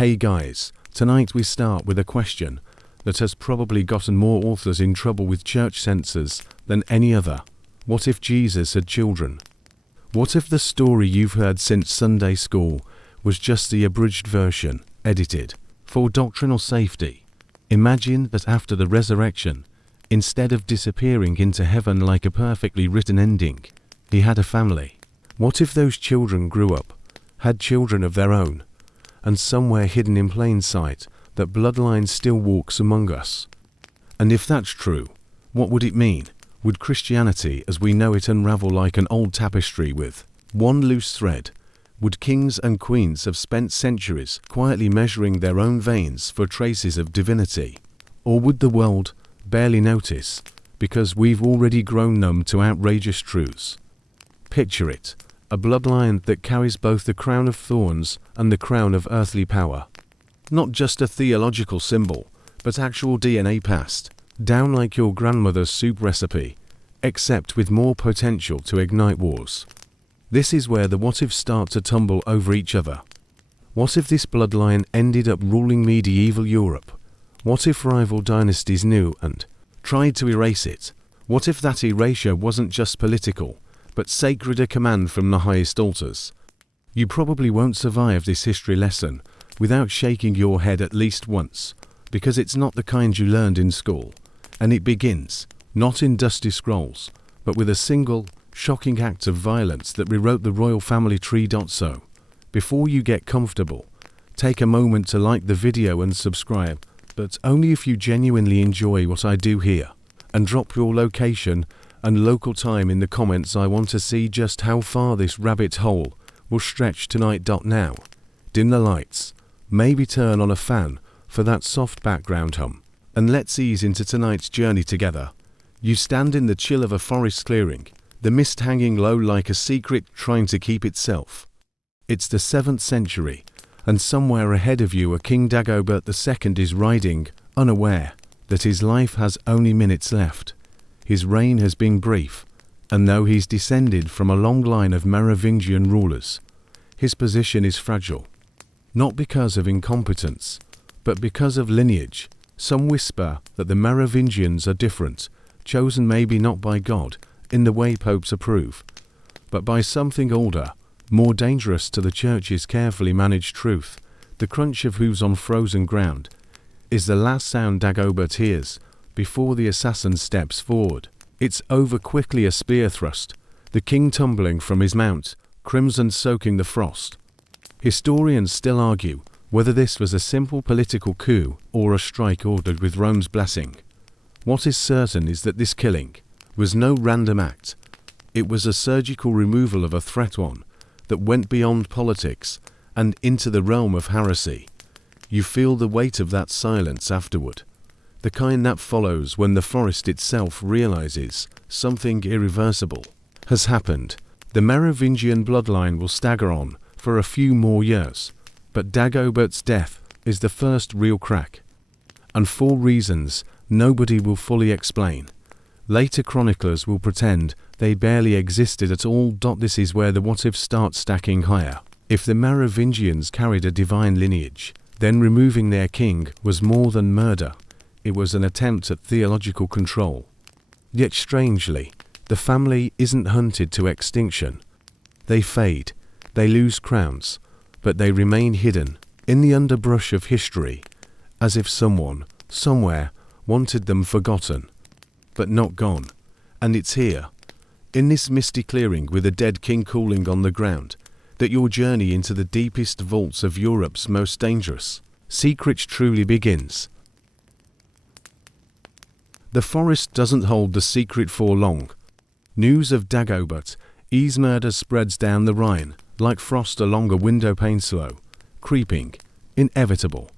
Hey guys, tonight we start with a question that has probably gotten more authors in trouble with church censors than any other. What if Jesus had children? What if the story you've heard since Sunday school was just the abridged version, edited for doctrinal safety? Imagine that after the resurrection, instead of disappearing into heaven like a perfectly written ending, he had a family. What if those children grew up, had children of their own, and somewhere hidden in plain sight, that bloodline still walks among us? And if that's true, what would it mean? Would Christianity as we know it unravel like an old tapestry with one loose thread? Would kings and queens have spent centuries quietly measuring their own veins for traces of divinity? Or would the world barely notice because we've already grown numb to outrageous truths? Picture it, a bloodline that carries both the crown of thorns and the crown of earthly power. Not just a theological symbol, but actual DNA passed down like your grandmother's soup recipe, except with more potential to ignite wars. This is where the what-ifs start to tumble over each other. What if this bloodline ended up ruling medieval Europe? What if rival dynasties knew and tried to erase it? What if that erasure wasn't just political, but sacred, a command from the highest altars? You probably won't survive this history lesson without shaking your head at least once, because it's not the kind you learned in school, and it begins, not in dusty scrolls, but with a single, shocking act of violence that rewrote the royal family tree. So, before you get comfortable, take a moment to like the video and subscribe, but only if you genuinely enjoy what I do here, and drop your location and local time in the comments. I want to see just how far this rabbit hole will stretch tonight. Now, dim the lights, maybe turn on a fan for that soft background hum, and let's ease into tonight's journey together. You stand in the chill of a forest clearing, the mist hanging low like a secret trying to keep itself. It's the 7th century, and somewhere ahead of you a King Dagobert II is riding, unaware that his life has only minutes left. His reign has been brief, and though he's descended from a long line of Merovingian rulers, his position is fragile. Not because of incompetence, but because of lineage. Some whisper that the Merovingians are different, chosen maybe not by God, in the way popes approve, but by something older, more dangerous to the Church's carefully managed truth. The crunch of hooves on frozen ground is the last sound Dagobert hears before the assassin steps forward. It's over quickly, a spear thrust, the king tumbling from his mount, crimson soaking the frost. Historians still argue whether this was a simple political coup or a strike ordered with Rome's blessing. What is certain is that this killing was no random act. It was a surgical removal of a threat, one that went beyond politics and into the realm of heresy. You feel the weight of that silence afterward, the kind that follows when the forest itself realizes something irreversible has happened. The Merovingian bloodline will stagger on for a few more years, but Dagobert's death is the first real crack, and for reasons nobody will fully explain. Later chroniclers will pretend they barely existed at all. This is where the what-ifs start stacking higher. If the Merovingians carried a divine lineage, then removing their king was more than murder. It was an attempt at theological control. Yet strangely, the family isn't hunted to extinction. They fade, they lose crowns, but they remain hidden in the underbrush of history, as if someone, somewhere, wanted them forgotten, but not gone. And it's here, in this misty clearing with a dead king cooling on the ground, that your journey into the deepest vaults of Europe's most dangerous secrets truly begins. The forest doesn't hold the secret for long. News of Dagobert's murder spreads down the Rhine, like frost along a window pane, slow, creeping, inevitable.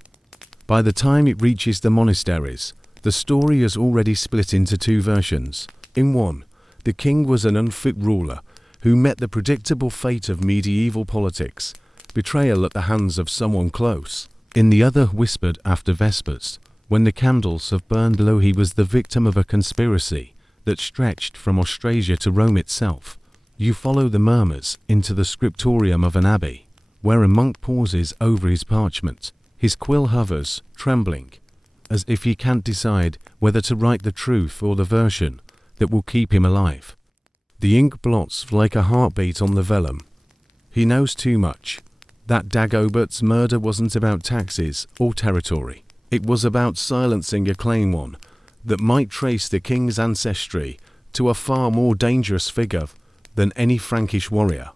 By the time it reaches the monasteries, the story has already split into two versions. In one, the king was an unfit ruler who met the predictable fate of medieval politics, betrayal at the hands of someone close. In the other, whispered after Vespers, when the candles have burned low, he was the victim of a conspiracy that stretched from Austrasia to Rome itself. You follow the murmurs into the scriptorium of an abbey, where a monk pauses over his parchment, His quill hovers, trembling, as if he can't decide whether to write the truth or the version that will keep him alive. The ink blots like a heartbeat on the vellum. He knows too much. That Dagobert's murder wasn't about taxes or territory. It was about silencing a claim one that might trace the king's ancestry to a far more dangerous figure than any Frankish warrior.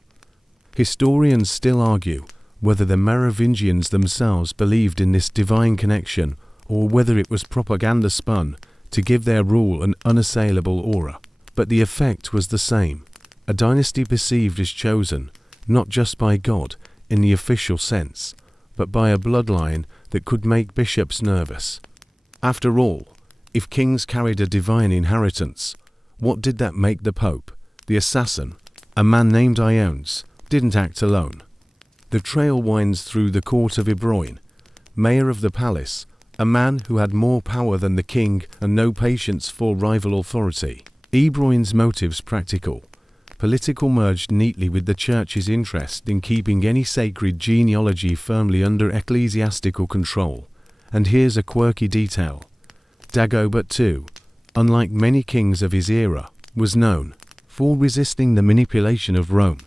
Historians still argue whether the Merovingians themselves believed in this divine connection or whether it was propaganda spun to give their rule an unassailable aura. But the effect was the same. A dynasty perceived as chosen, not just by God in the official sense, but by a bloodline that could make bishops nervous. After all, if kings carried a divine inheritance, what did that make the Pope? The assassin, a man named Iones, didn't act alone. The trail winds through the court of Ebroin, mayor of the palace, a man who had more power than the king and no patience for rival authority. Ebroin's motives practical. Political merged neatly with the church's interest in keeping any sacred genealogy firmly under ecclesiastical control. And here's a quirky detail. Dagobert II, unlike many kings of his era, was known for resisting the manipulation of Rome.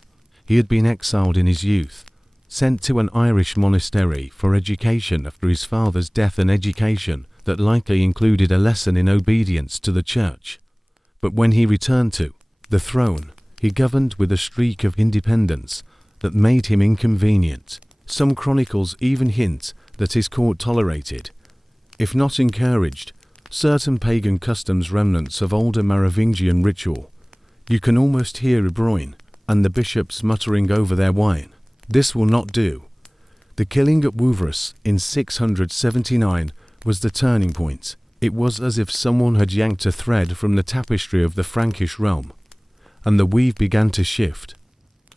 He had been exiled in his youth, sent to an Irish monastery for education after his father's death, an education that likely included a lesson in obedience to the church. But when he returned to the throne, he governed with a streak of independence that made him inconvenient. Some chronicles even hint that his court tolerated, if not encouraged, certain pagan customs remnants of older Merovingian ritual. You can almost hear Ebroin and the bishops muttering over their wine. This will not do. The killing at Wouvres in 679 was the turning point. It was as if someone had yanked a thread from the tapestry of the Frankish realm, and the weave began to shift.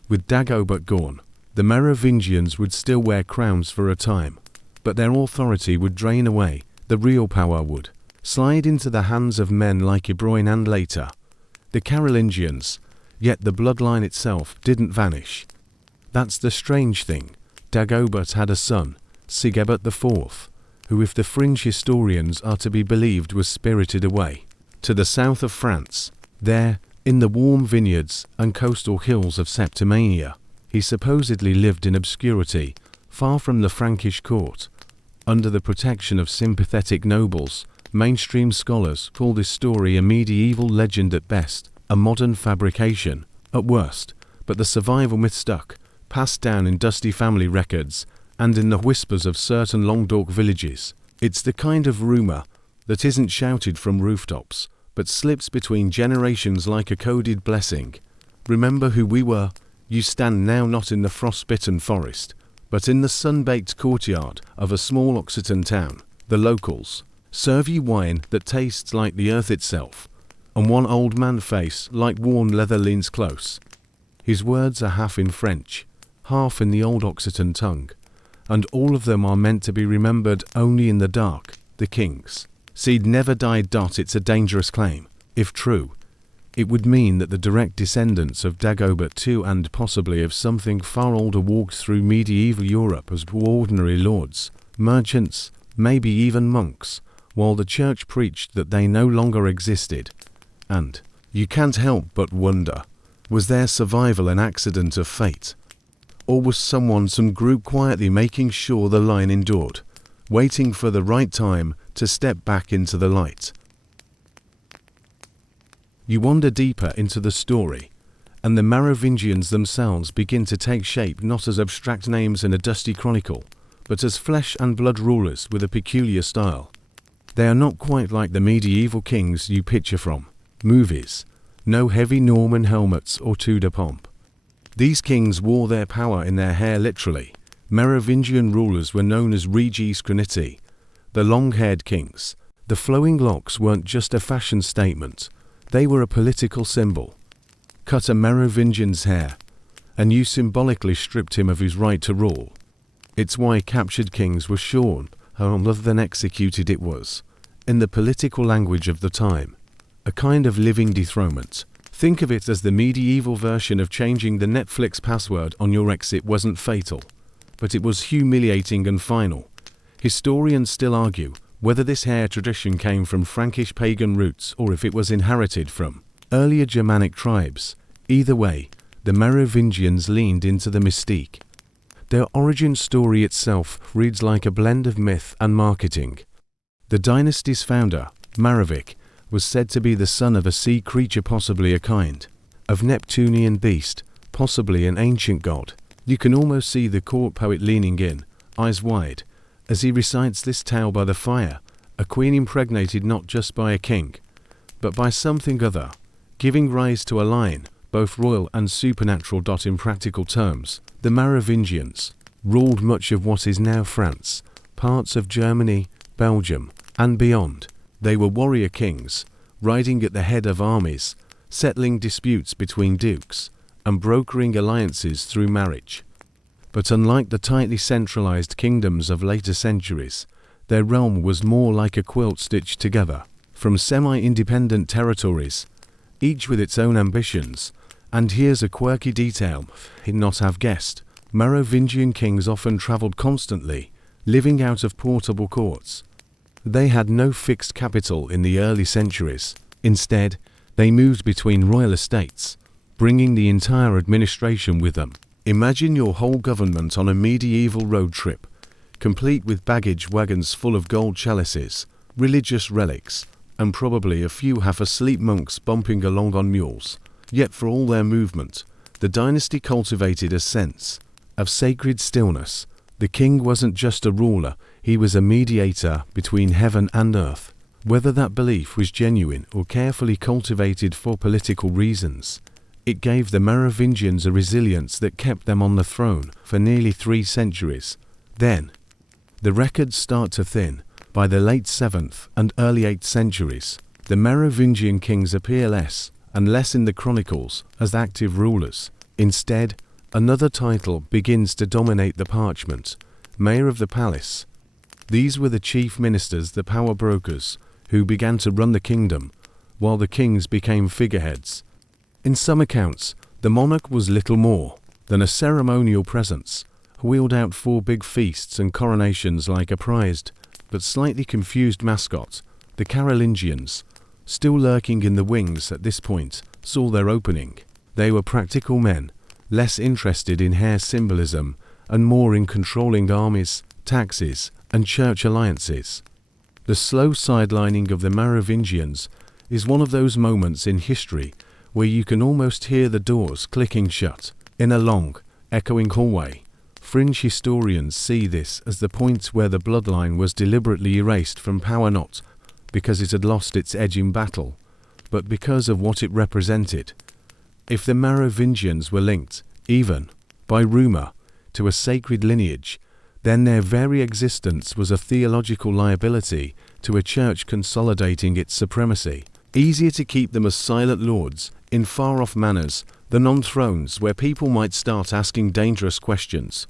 With Dagobert gone, the Merovingians would still wear crowns for a time, but their authority would drain away. The real power would slide into the hands of men like Ebroin and later the Carolingians, yet the bloodline itself didn't vanish. That's the strange thing. Dagobert had a son, Sigebert IV, who, if the fringe historians are to be believed, was spirited away to the south of France. There, in the warm vineyards and coastal hills of Septimania, he supposedly lived in obscurity, far from the Frankish court, under the protection of sympathetic nobles. Mainstream scholars call this story a medieval legend at best, a modern fabrication at worst, but the survival myth stuck, passed down in dusty family records and in the whispers of certain Languedoc villages. It's the kind of rumor that isn't shouted from rooftops, but slips between generations like a coded blessing. Remember who we were? You stand now not in the frost-bitten forest, but in the sun-baked courtyard of a small Occitan town. The locals serve you wine that tastes like the earth itself, and one old man's face like worn leather leans close. His words are half in French, half in the old Occitan tongue, and all of them are meant to be remembered only in the dark. The king's seed never died. It's a dangerous claim. If true, it would mean that the direct descendants of Dagobert II and possibly of something far older walked through medieval Europe as ordinary lords, merchants, maybe even monks, while the church preached that they no longer existed. And you can't help but wonder, was their survival an accident of fate? Or was some group quietly making sure the line endured, waiting for the right time to step back into the light? You wander deeper into the story, and the Merovingians themselves begin to take shape not as abstract names in a dusty chronicle, but as flesh and blood rulers with a peculiar style. They are not quite like the medieval kings you picture from movies. No heavy Norman helmets or Tudor pomp. These kings wore their power in their hair literally. Merovingian rulers were known as reges creniti, the long-haired kings. The flowing locks weren't just a fashion statement, they were a political symbol. Cut a Merovingian's hair, and you symbolically stripped him of his right to rule. It's why captured kings were shorn, rather than executed. It was, in the political language of the time, a kind of living dethronement. Think of it as the medieval version of changing the Netflix password on your exit. Wasn't fatal, but it was humiliating and final. Historians still argue whether this hair tradition came from Frankish pagan roots or if it was inherited from earlier Germanic tribes. Either way, the Merovingians leaned into the mystique. Their origin story itself reads like a blend of myth and marketing. The dynasty's founder, Merovic, was said to be the son of a sea creature, possibly a kind of Neptunian beast, possibly an ancient god. You can almost see the court poet leaning in, eyes wide, as he recites this tale by the fire, a queen impregnated not just by a king, but by something other, giving rise to a line, both royal and supernatural. In practical terms, the Merovingians ruled much of what is now France, parts of Germany, Belgium, and beyond. They were warrior kings, riding at the head of armies, settling disputes between dukes, and brokering alliances through marriage. But unlike the tightly centralized kingdoms of later centuries, their realm was more like a quilt stitched together from semi-independent territories, each with its own ambitions. And here's a quirky detail you'd not have guessed. Merovingian kings often traveled constantly, living out of portable courts. They had no fixed capital in the early centuries. Instead, they moved between royal estates, bringing the entire administration with them. Imagine your whole government on a medieval road trip, complete with baggage wagons full of gold chalices, religious relics, and probably a few half-asleep monks bumping along on mules. Yet for all their movement, the dynasty cultivated a sense of sacred stillness. The king wasn't just a ruler, he was a mediator between heaven and earth. Whether that belief was genuine or carefully cultivated for political reasons, it gave the Merovingians a resilience that kept them on the throne for nearly 3 centuries. Then, the records start to thin. By the late 7th and early 8th centuries, the Merovingian kings appear less and less in the chronicles as active rulers. Instead, another title begins to dominate the parchment: Mayor of the Palace. These were the chief ministers, the power brokers, who began to run the kingdom, while the kings became figureheads. In some accounts, the monarch was little more than a ceremonial presence, wheeled out for big feasts and coronations like a prized but slightly confused mascot. The Carolingians, still lurking in the wings at this point, saw their opening. They were practical men, less interested in hair symbolism and more in controlling armies, taxes, and church alliances. The slow sidelining of the Merovingians is one of those moments in history where you can almost hear the doors clicking shut. In a long, echoing hallway, fringe historians see this as the point where the bloodline was deliberately erased from power, not because it had lost its edge in battle, but because of what it represented. If the Merovingians were linked, even by rumor, to a sacred lineage, then their very existence was a theological liability to a church consolidating its supremacy. Easier to keep them as silent lords in far-off manors than on thrones where people might start asking dangerous questions.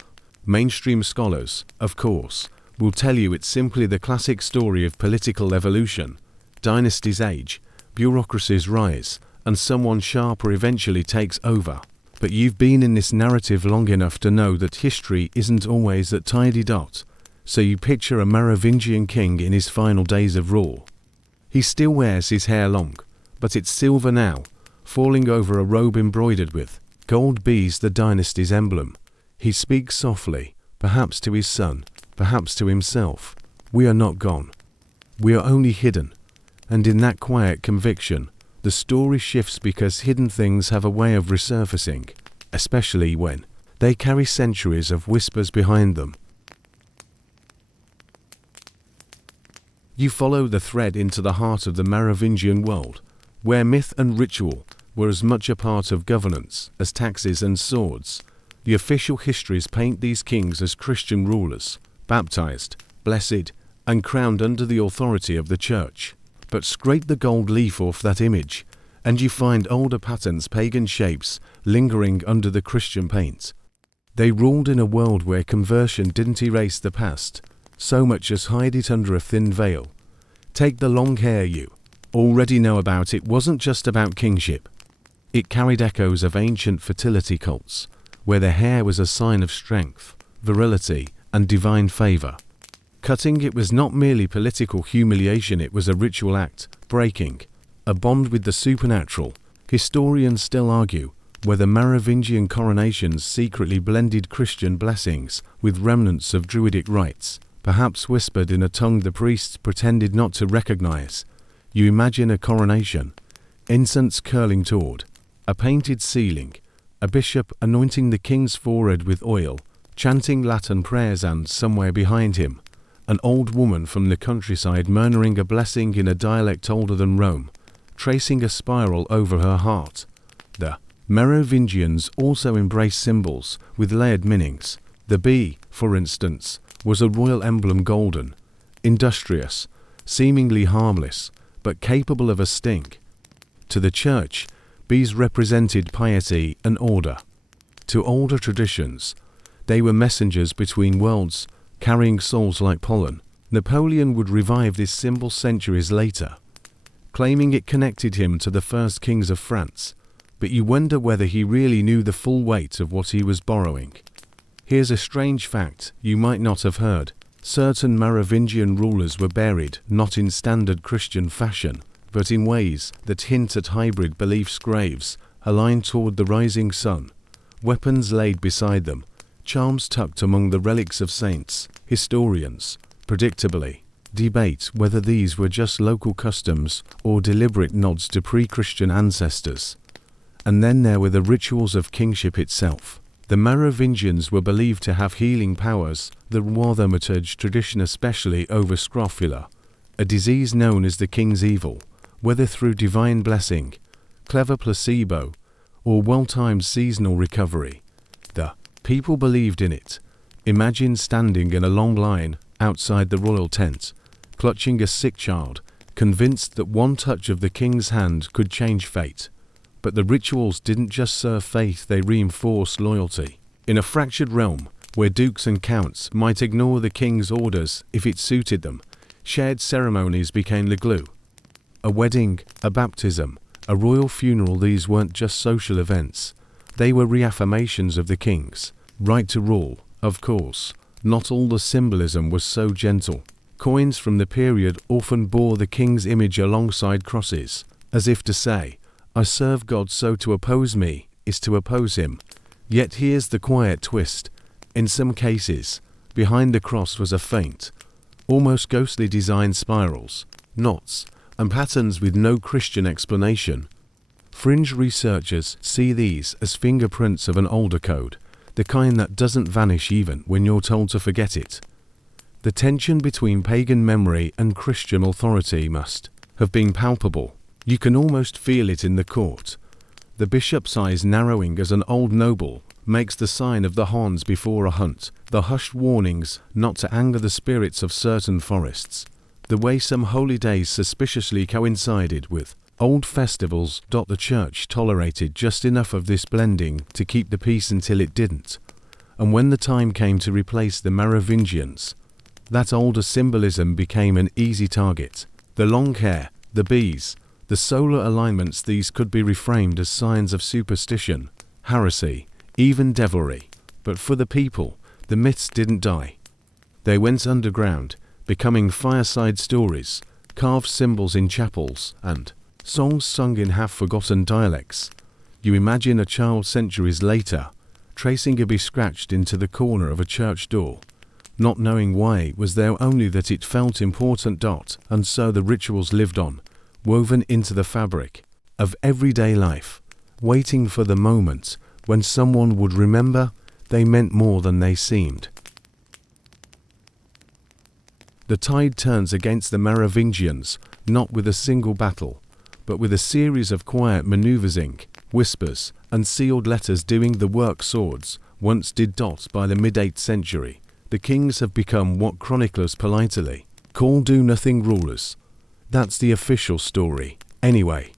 Mainstream scholars, of course, will tell you it's simply the classic story of political evolution. Dynasties age, bureaucracies rise, and someone sharper eventually takes over. But you've been in this narrative long enough to know that history isn't always that tidy dot. So you picture a Merovingian king in his final days of rule. He still wears his hair long, but it's silver now, falling over a robe embroidered with gold bees, the dynasty's emblem. He speaks softly, perhaps to his son, perhaps to himself. We are not gone. We are only hidden. And in that quiet conviction, the story shifts, because hidden things have a way of resurfacing, especially when they carry centuries of whispers behind them. You follow the thread into the heart of the Merovingian world, where myth and ritual were as much a part of governance as taxes and swords. The official histories paint these kings as Christian rulers, baptized, blessed, and crowned under the authority of the church. But scrape the gold leaf off that image, and you find older patterns, pagan shapes, lingering under the Christian paint. They ruled in a world where conversion didn't erase the past so much as hide it under a thin veil. Take the long hair you already know about. It wasn't just about kingship. It carried echoes of ancient fertility cults, where the hair was a sign of strength, virility, and divine favor. Cutting it was not merely political humiliation, it was a ritual act, breaking a bond with the supernatural. Historians still argue whether Merovingian coronations secretly blended Christian blessings with remnants of Druidic rites, perhaps whispered in a tongue the priests pretended not to recognize. You imagine a coronation, incense curling toward a painted ceiling, a bishop anointing the king's forehead with oil, chanting Latin prayers, and somewhere behind him, an old woman from the countryside murmuring a blessing in a dialect older than Rome, tracing a spiral over her heart. The Merovingians also embraced symbols with layered meanings. The bee, for instance, was a royal emblem, golden, industrious, seemingly harmless, but capable of a sting. To the church, bees represented piety and order. To older traditions, they were messengers between worlds, carrying souls like pollen. Napoleon would revive this symbol centuries later, claiming it connected him to the first kings of France, but you wonder whether he really knew the full weight of what he was borrowing. Here's a strange fact you might not have heard. Certain Merovingian rulers were buried not in standard Christian fashion, but in ways that hint at hybrid beliefs: graves aligned toward the rising sun, weapons laid beside them, charms tucked among the relics of saints. Historians, predictably, debate whether these were just local customs or deliberate nods to pre-Christian ancestors. And then there were the rituals of kingship itself. The Merovingians were believed to have healing powers, the roi thaumaturge tradition especially over scrofula, a disease known as the king's evil, whether through divine blessing, clever placebo, or well-timed seasonal recovery. The people believed in it. Imagine standing in a long line outside the royal tent, clutching a sick child, convinced that one touch of the king's hand could change fate. But the rituals didn't just serve faith, they reinforced loyalty. In a fractured realm, where dukes and counts might ignore the king's orders if it suited them, shared ceremonies became the glue. A wedding, a baptism, a royal funeral, these weren't just social events. They were reaffirmations of the king's right to rule. Of course, not all the symbolism was so gentle. Coins from the period often bore the king's image alongside crosses, as if to say, I serve God, so to oppose me is to oppose him. Yet here's the quiet twist. In some cases, behind the cross was a faint, almost ghostly design: spirals, knots, and patterns with no Christian explanation. Fringe researchers see these as fingerprints of an older code, the kind that doesn't vanish even when you're told to forget it. The tension between pagan memory and Christian authority must have been palpable. You can almost feel it in the court. The bishop's eyes narrowing as an old noble makes the sign of the horns before a hunt, the hushed warnings not to anger the spirits of certain forests, the way some holy days suspiciously coincided with old festivals. The church tolerated just enough of this blending to keep the peace until it didn't. And when the time came to replace the Merovingians, that older symbolism became an easy target. The long hair, the bees, the solar alignments, these could be reframed as signs of superstition, heresy, even devilry. But for the people, the myths didn't die. They went underground, becoming fireside stories, carved symbols in chapels, and songs sung in half-forgotten dialects. You imagine a child centuries later, tracing a bee scratched into the corner of a church door, not knowing why it was there, only that it felt important. And so the rituals lived on, woven into the fabric of everyday life, waiting for the moment when someone would remember they meant more than they seemed. The tide turns against the Merovingians, not with a single battle, but with a series of quiet maneuvers, ink, whispers, and sealed letters doing the work swords once did. By the mid-8th century, the kings have become what chroniclers politely call do-nothing rulers. That's the official story, anyway.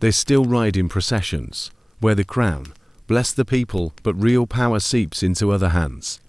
They still ride in processions, wear the crown, bless the people, but real power seeps into other hands.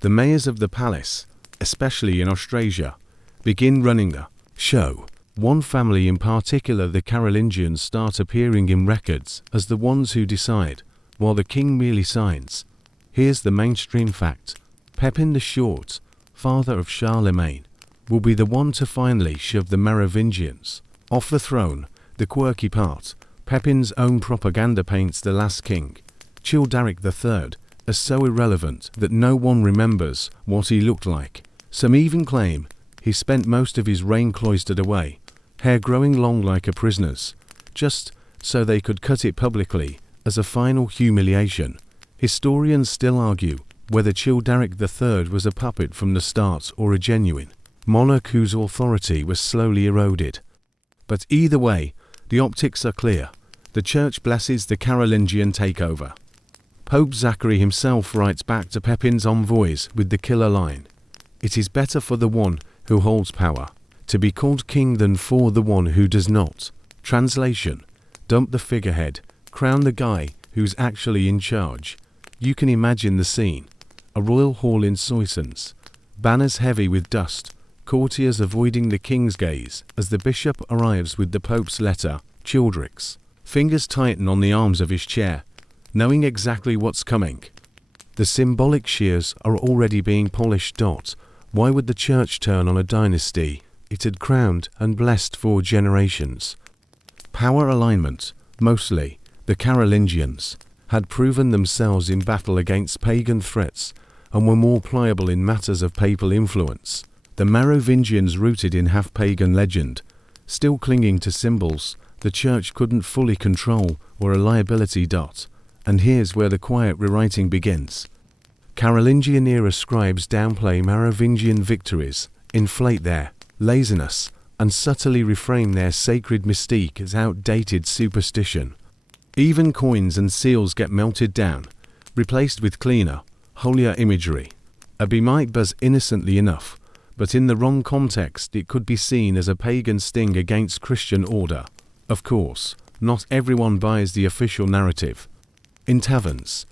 The mayors of the palace, especially in Austrasia, begin running the show. One family in particular, the Carolingians, start appearing in records as the ones who decide, while the king merely signs. Here's the mainstream fact. Pepin the Short, father of Charlemagne, will be the one to finally shove the Merovingians off the throne. The quirky part, Pepin's own propaganda paints the last king, Childeric III, as so irrelevant that no one remembers what he looked like. Some even claim he spent most of his reign cloistered away, hair growing long like a prisoner's, just so they could cut it publicly as a final humiliation. Historians still argue whether Childeric III was a puppet from the start or a genuine monarch whose authority was slowly eroded. But either way, the optics are clear. The Church blesses the Carolingian takeover. Pope Zachary himself writes back to Pepin's envoys with the killer line, "It is better for the one who holds power to be called king than for the one who does not." Translation: dump the figurehead, crown the guy who's actually in charge. You can imagine the scene. A royal hall in Soissons, banners heavy with dust, courtiers avoiding the king's gaze as the bishop arrives with the pope's letter. Childeric's fingers tighten on the arms of his chair, knowing exactly what's coming. The symbolic shears are already being polished. Why would the church turn on a dynasty it had crowned and blessed for generations? Power alignment, mostly. The Carolingians had proven themselves in battle against pagan threats and were more pliable in matters of papal influence. The Merovingians, rooted in half-pagan legend, still clinging to symbols the church couldn't fully control, were a liability. And here's where the quiet rewriting begins. Carolingian-era scribes downplay Merovingian victories, inflate their laziness, and subtly reframe their sacred mystique as outdated superstition. Even coins and seals get melted down, replaced with cleaner, holier imagery. A bee might buzz innocently enough, but in the wrong context it could be seen as a pagan sting against Christian order. Of course, not everyone buys the official narrative. In taverns,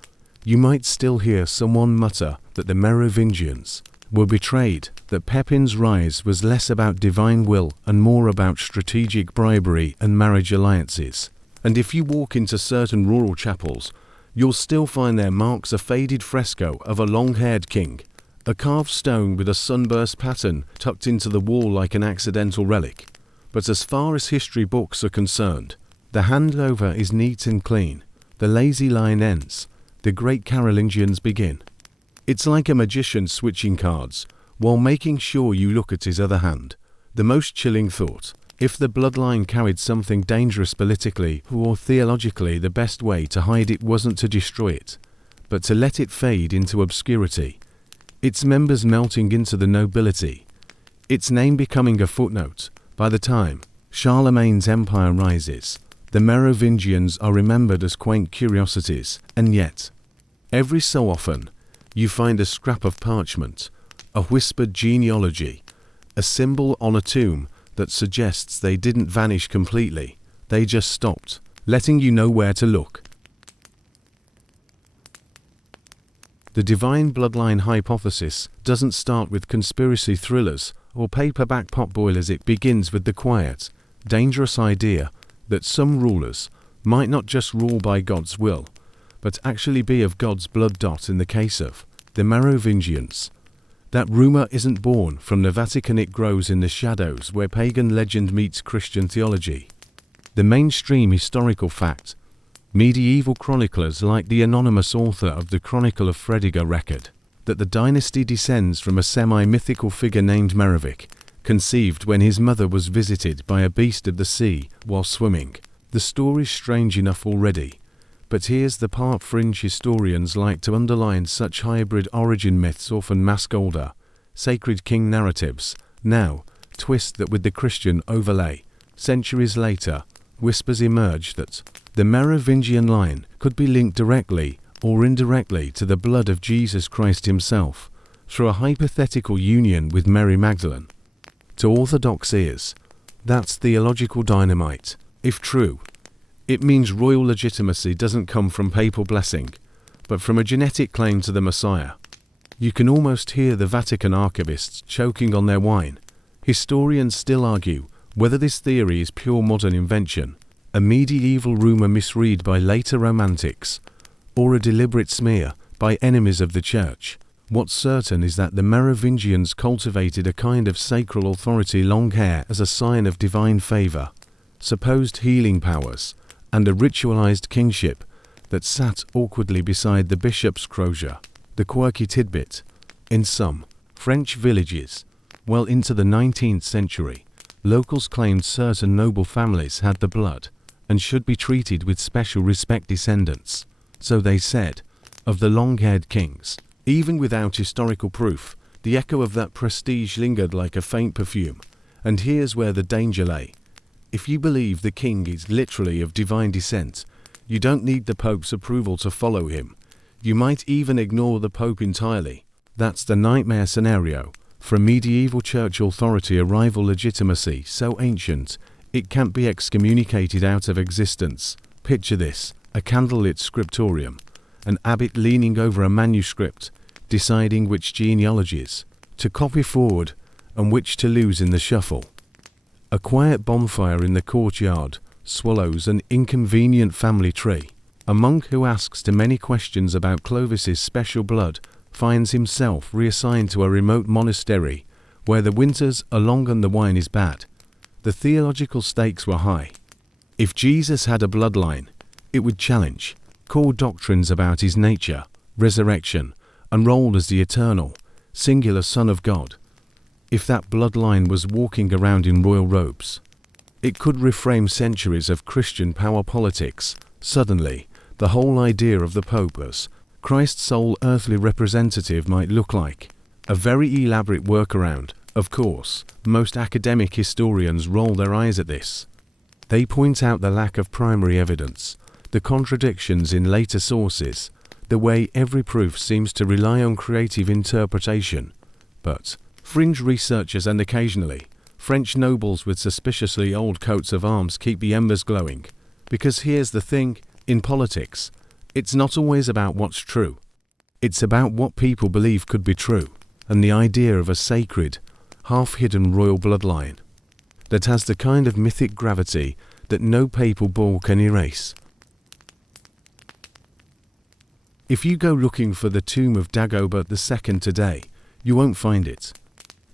you might still hear someone mutter that the Merovingians were betrayed, that Pepin's rise was less about divine will and more about strategic bribery and marriage alliances. And if you walk into certain rural chapels, you'll still find there marks a faded fresco of a long-haired king, a carved stone with a sunburst pattern tucked into the wall like an accidental relic. But as far as history books are concerned, the handover is neat and clean. The lazy line ends. The great Carolingians begin. It's like a magician switching cards, while making sure you look at his other hand. The most chilling thought: if the bloodline carried something dangerous politically or theologically, the best way to hide it wasn't to destroy it, but to let it fade into obscurity. Its members melting into the nobility. Its name becoming a footnote. By the time Charlemagne's empire rises, the Merovingians are remembered as quaint curiosities, and yet, every so often, you find a scrap of parchment, a whispered genealogy, a symbol on a tomb that suggests they didn't vanish completely, they just stopped, letting you know where to look. The divine bloodline hypothesis doesn't start with conspiracy thrillers or paperback potboilers. It begins with the quiet, dangerous idea that some rulers might not just rule by God's will, but actually be of God's blood. In the case of the Merovingians, that rumor isn't born from the Vatican, it grows in the shadows where pagan legend meets Christian theology. The mainstream historical fact: medieval chroniclers like the anonymous author of the Chronicle of Fredegar record that the dynasty descends from a semi-mythical figure named Merovic, conceived when his mother was visited by a beast of the sea while swimming. The story's strange enough already, but here's the part fringe historians like to underline: such hybrid origin myths often mask older, sacred king narratives. Now, twist that with the Christian overlay. Centuries later, whispers emerge that the Merovingian line could be linked directly or indirectly to the blood of Jesus Christ himself, through a hypothetical union with Mary Magdalene. To Orthodox ears, that's theological dynamite. If true, it means royal legitimacy doesn't come from papal blessing, but from a genetic claim to the Messiah. You can almost hear the Vatican archivists choking on their wine. Historians still argue whether this theory is pure modern invention, a medieval rumor misread by later romantics, or a deliberate smear by enemies of the church. What's certain is that the Merovingians cultivated a kind of sacral authority, long hair, as a sign of divine favor, supposed healing powers, and a ritualized kingship that sat awkwardly beside the bishop's crozier. The quirky tidbit: in some French villages, well into the 19th century, locals claimed certain noble families had the blood and should be treated with special respect. Descendants, so they said, of the long-haired kings. Even without historical proof, the echo of that prestige lingered like a faint perfume. And here's where the danger lay. If you believe the king is literally of divine descent, you don't need the Pope's approval to follow him. You might even ignore the Pope entirely. That's the nightmare scenario for a medieval church authority, a rival legitimacy so ancient it can't be excommunicated out of existence. Picture this: a candlelit scriptorium, an abbot leaning over a manuscript, deciding which genealogies to copy forward and which to lose in the shuffle. A quiet bonfire in the courtyard swallows an inconvenient family tree. A monk who asks too many questions about Clovis's special blood finds himself reassigned to a remote monastery where the winters are long and the wine is bad. The theological stakes were high. If Jesus had a bloodline, it would challenge core doctrines about his nature, resurrection, and role as the eternal, singular Son of God. If that bloodline was walking around in royal robes, it could reframe centuries of Christian power politics. Suddenly, the whole idea of the Pope as Christ's sole earthly representative might look like a very elaborate workaround. Of course, most academic historians roll their eyes at this. They point out the lack of primary evidence, the contradictions in later sources, the way every proof seems to rely on creative interpretation. But fringe researchers and occasionally French nobles with suspiciously old coats of arms keep the embers glowing. Because here's the thing, in politics, it's not always about what's true. It's about what people believe could be true, and the idea of a sacred, half-hidden royal bloodline that has the kind of mythic gravity that no papal bull can erase. If you go looking for the tomb of Dagobert II today, you won't find it.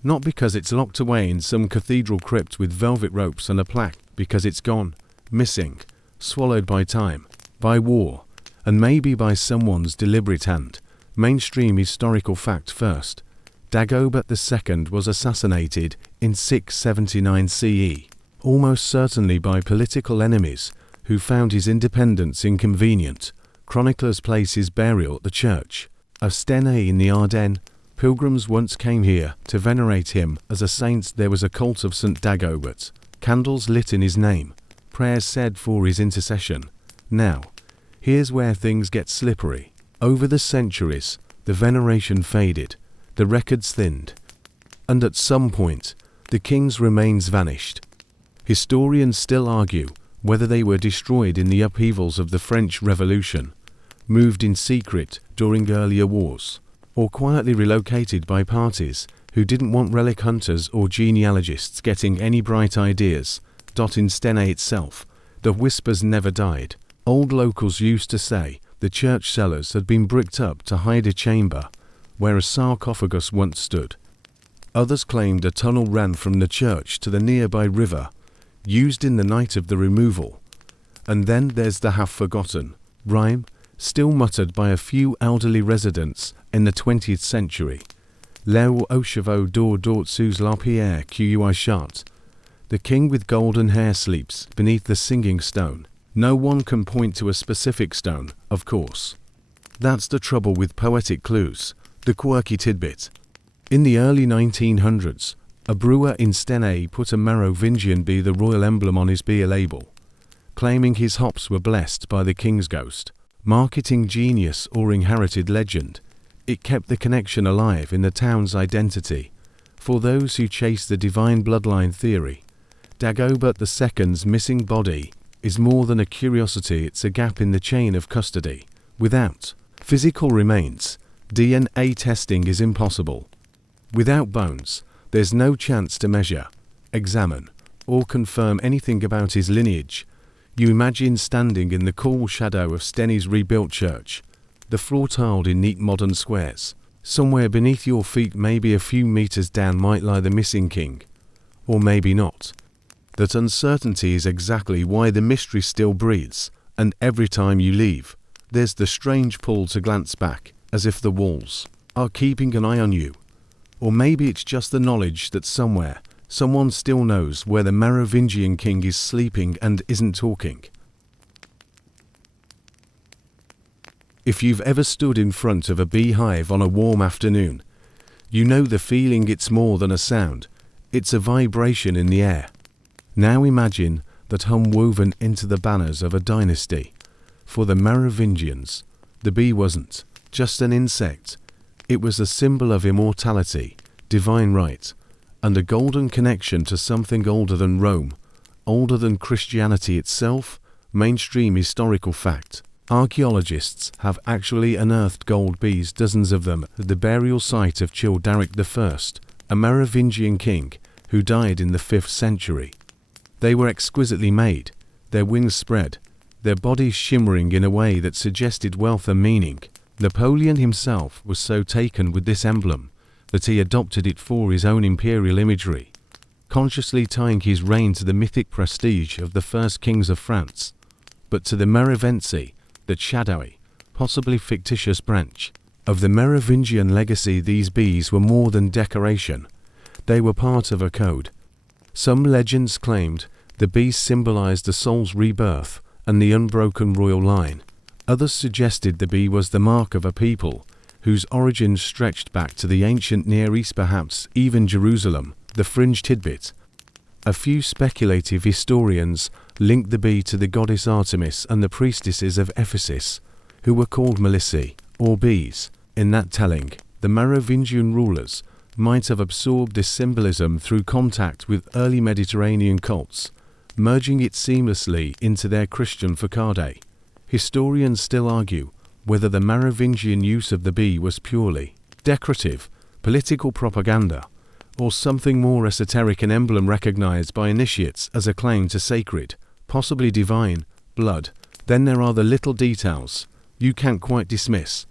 Not because it's locked away in some cathedral crypt with velvet ropes and a plaque, because it's gone, missing, swallowed by time, by war, and maybe by someone's deliberate hand. Mainstream historical fact first. Dagobert II was assassinated in 679 CE, almost certainly by political enemies who found his independence inconvenient. Chroniclers place his burial at the church of Stenay in the Ardennes. Pilgrims once came here to venerate him as a saint. There was a cult of St. Dagobert, candles lit in his name, prayers said for his intercession. Now, here's where things get slippery. Over the centuries, the veneration faded, the records thinned, and at some point, the king's remains vanished. Historians still argue whether they were destroyed in the upheavals of the French Revolution, moved in secret during earlier wars, or quietly relocated by parties who didn't want relic hunters or genealogists getting any bright ideas. In Stenay itself, the whispers never died. Old locals used to say the church cellars had been bricked up to hide a chamber where a sarcophagus once stood. Others claimed a tunnel ran from the church to the nearby river, used in the night of the removal. And then there's the half-forgotten rhyme, still muttered by a few elderly residents in the 20th century. Leo au chevaux d'or dort sous la pierre qui chante. The king with golden hair sleeps beneath the singing stone. No one can point to a specific stone, of course. That's the trouble with poetic clues. The quirky tidbit. In the early 1900s, a brewer in Stenay put a Merovingian be the royal emblem on his beer label, claiming his hops were blessed by the king's ghost. Marketing genius or inherited legend, it kept the connection alive in the town's identity. For those who chase the divine bloodline theory, Dagobert II's missing body is more than a curiosity, it's a gap in the chain of custody. Without physical remains, DNA testing is impossible. Without bones, there's no chance to measure, examine, or confirm anything about his lineage. You imagine standing in the cool shadow of Stenay's rebuilt church, the floor tiled in neat modern squares, Somewhere beneath your feet, maybe a few meters down, might lie the missing king. Or maybe not. That uncertainty is exactly why the mystery still breathes, and every time you leave, there's the strange pull to glance back, as if the walls are keeping an eye on you. Or maybe it's just the knowledge that somewhere, someone still knows where the Merovingian king is sleeping and isn't talking. If you've ever stood in front of a beehive on a warm afternoon, you know the feeling. It's more than a sound, it's a vibration in the air. Now imagine that hum woven into the banners of a dynasty. For the Merovingians, the bee wasn't just an insect, it was a symbol of immortality, divine right, and a golden connection to something older than Rome, older than Christianity itself, mainstream historical fact. Archaeologists have actually unearthed gold bees, dozens of them, at the burial site of Childeric I, a Merovingian king who died in the 5th century. They were exquisitely made, their wings spread, their bodies shimmering in a way that suggested wealth and meaning. Napoleon himself was so taken with this emblem that he adopted it for his own imperial imagery, consciously tying his reign to the mythic prestige of the first kings of France. But to the Merovinci, that shadowy, possibly fictitious branch of the Merovingian legacy, these bees were more than decoration. They were part of a code. Some legends claimed the bees symbolized the soul's rebirth and the unbroken royal line. Others suggested the bee was the mark of a people whose origins stretched back to the ancient Near East, perhaps even Jerusalem. The fringe tidbit. A few speculative historians link the bee to the goddess Artemis and the priestesses of Ephesus, who were called Melissae, or bees. In that telling, the Merovingian rulers might have absorbed this symbolism through contact with early Mediterranean cults, merging it seamlessly into their Christian facade. Historians still argue whether the Merovingian use of the bee was purely decorative, political propaganda, or something more esoteric, an emblem recognized by initiates as a claim to sacred, possibly divine, blood. Then there are the little details you can't quite dismiss.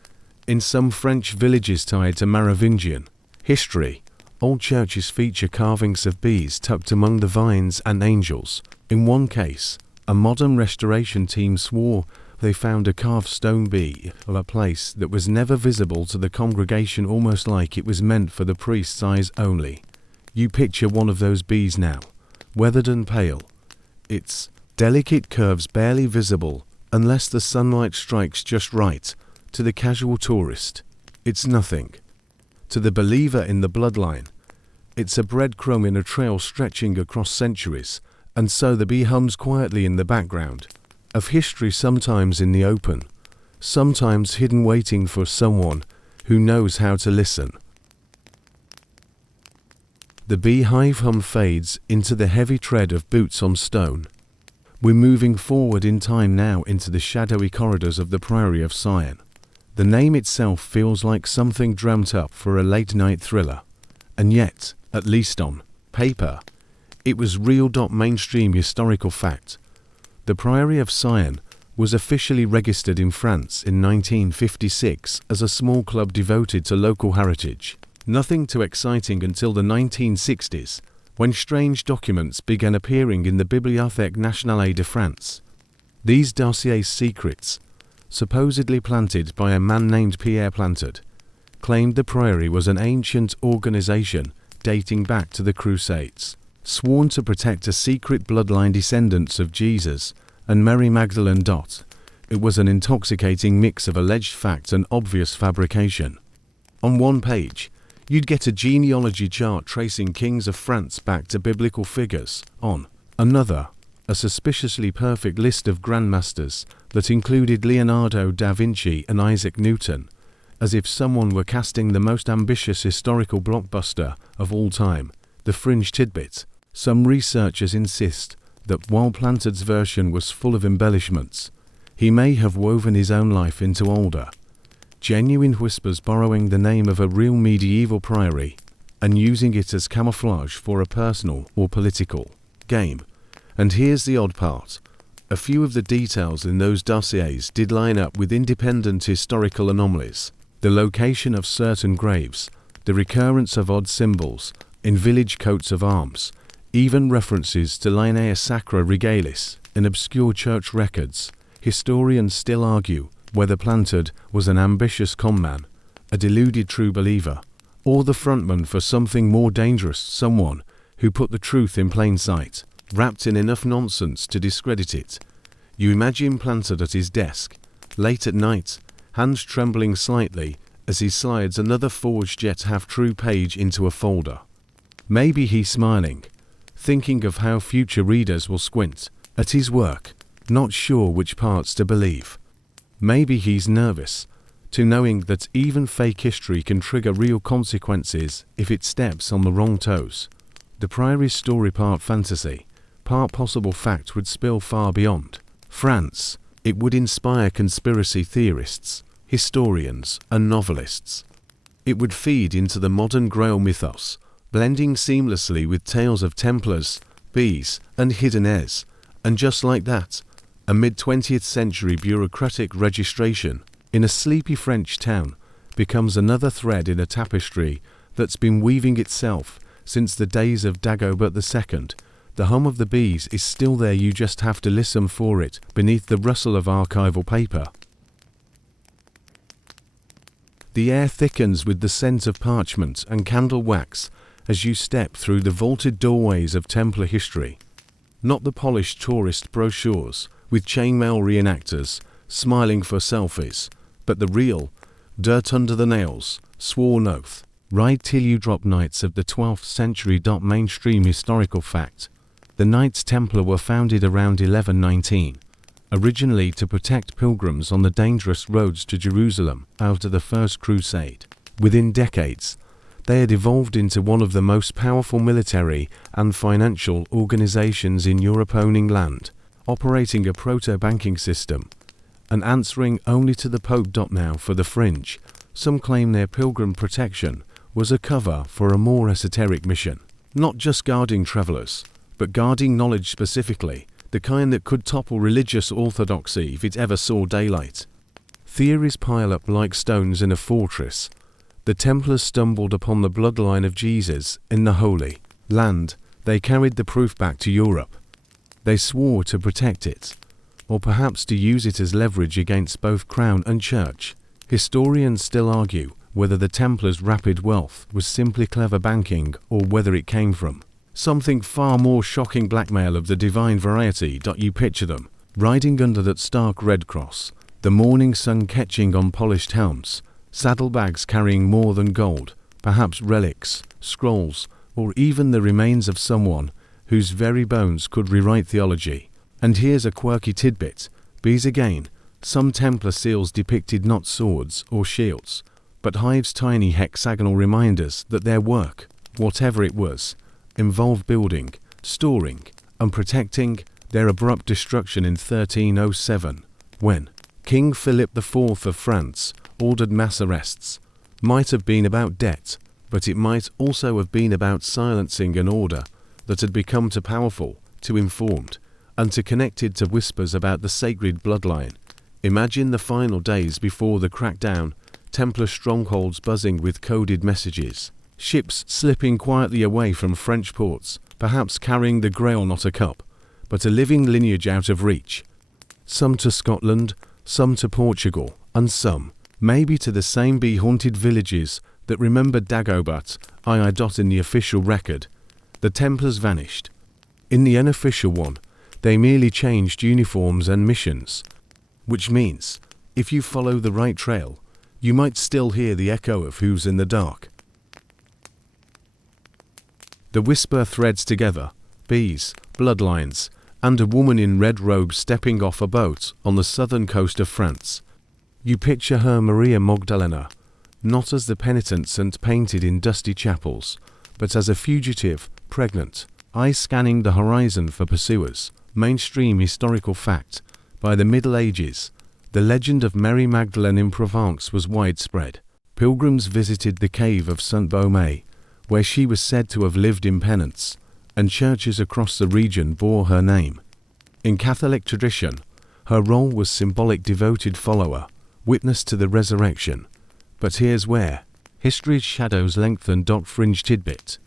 In some French villages tied to Merovingian history, old churches feature carvings of bees tucked among the vines and angels. In one case, a modern restoration team swore they found a carved stone bee of a place that was never visible to the congregation, almost like it was meant for the priest's eyes only. You picture one of those bees now, weathered and pale, its delicate curves barely visible unless the sunlight strikes just right. To the casual tourist, it's nothing. To the believer in the bloodline, it's a breadcrumb in a trail stretching across centuries, and so the bee hums quietly in the background of history, sometimes in the open, sometimes hidden, waiting for someone who knows how to listen. The beehive hum fades into the heavy tread of boots on stone. We're moving forward in time now into the shadowy corridors of the Priory of Sion. The name itself feels like something dreamt up for a late-night thriller, and yet, at least on paper, it was real. Mainstream historical fact. The Priory of Sion was officially registered in France in 1956 as a small club devoted to local heritage. Nothing too exciting until the 1960s, when strange documents began appearing in the Bibliothèque Nationale de France. These dossiers secrets, supposedly planted by a man named Pierre Plantard, claimed the Priory was an ancient organization dating back to the Crusades, sworn to protect a secret bloodline descendants of Jesus and Mary Magdalene. It was an intoxicating mix of alleged fact and obvious fabrication. On one page, you'd get a genealogy chart tracing kings of France back to biblical figures. On another, a suspiciously perfect list of grandmasters that included Leonardo da Vinci and Isaac Newton, as if someone were casting the most ambitious historical blockbuster of all time. The fringe tidbit. Some researchers insist that while Plantard's version was full of embellishments, he may have woven his own life into older, genuine whispers, borrowing the name of a real medieval priory and using it as camouflage for a personal or political game. And here's the odd part. A few of the details in those dossiers did line up with independent historical anomalies. The location of certain graves, the recurrence of odd symbols in village coats of arms, even references to Linea Sacra Regalis in obscure church records. Historians still argue whether Plantard was an ambitious conman, a deluded true believer, or the frontman for something more dangerous, someone who put the truth in plain sight, wrapped in enough nonsense to discredit it. You imagine Plantard at his desk, late at night, hands trembling slightly as he slides another forged jet half-true page into a folder. Maybe he's smiling, thinking of how future readers will squint at his work, not sure which parts to believe. Maybe he's nervous, to knowing that even fake history can trigger real consequences if it steps on the wrong toes. The Priory's story, part fantasy, part possible fact, would spill far beyond France. It would inspire conspiracy theorists, historians, and novelists. It would feed into the modern Grail mythos, blending seamlessly with tales of Templars, bees, and hidden heirs. And just like that, a mid-20th century bureaucratic registration in a sleepy French town becomes another thread in a tapestry that's been weaving itself since the days of Dagobert II. The hum of the bees is still there, you just have to listen for it beneath the rustle of archival paper. The air thickens with the scent of parchment and candle wax as you step through the vaulted doorways of Templar history. Not the polished tourist brochures with chainmail reenactors smiling for selfies, but the real, dirt under the nails, sworn oath, ride till you drop Knights of the 12th century. Mainstream historical fact. The Knights Templar were founded around 1119, originally to protect pilgrims on the dangerous roads to Jerusalem after the First Crusade. Within decades, they had evolved into one of the most powerful military and financial organizations in Europe, owning land, operating a proto-banking system, and answering only to the Pope. Now for the fringe, some claim their pilgrim protection was a cover for a more esoteric mission, not just guarding travelers, but guarding knowledge specifically, the kind that could topple religious orthodoxy if it ever saw daylight. Theories pile up like stones in a fortress. The Templars stumbled upon the bloodline of Jesus in the Holy Land. They carried the proof back to Europe. They swore to protect it, or perhaps to use it as leverage against both crown and church. Historians still argue whether the Templars' rapid wealth was simply clever banking or whether it came from something far more shocking, blackmail of the divine variety. You picture them, riding under that stark red cross, the morning sun catching on polished helms, saddlebags carrying more than gold, perhaps relics, scrolls, or even the remains of someone whose very bones could rewrite theology. And here's a quirky tidbit. Bees again. Some Templar seals depicted not swords or shields, but hives, tiny hexagonal reminders that their work, whatever it was, involved building, storing, and protecting. Their abrupt destruction in 1307, when King Philip IV of France ordered mass arrests, might have been about debt, but it might also have been about silencing an order that had become too powerful, too informed, and too connected to whispers about the sacred bloodline. Imagine the final days before the crackdown, Templar strongholds buzzing with coded messages, ships slipping quietly away from French ports, perhaps carrying the Grail, not a cup, but a living lineage out of reach. Some to Scotland, some to Portugal, and some, maybe, to the same bee-haunted villages that remembered Dagobert. In the official record, the Templars vanished. In the unofficial one, they merely changed uniforms and missions, which means, if you follow the right trail, you might still hear the echo of Who's in the Dark. The whisper threads together bees, bloodlines, and a woman in red robes stepping off a boat on the southern coast of France. You picture her, Maria Magdalena, not as the penitent saint painted in dusty chapels, but as a fugitive, pregnant, eyes scanning the horizon for pursuers. Mainstream historical fact. By the Middle Ages, the legend of Mary Magdalene in Provence was widespread. Pilgrims visited the cave of Saint Baume, where she was said to have lived in penance, and churches across the region bore her name. In Catholic tradition, her role was symbolic, devoted follower, witness to the resurrection. But here's where history's shadows lengthen. Fringe tidbit.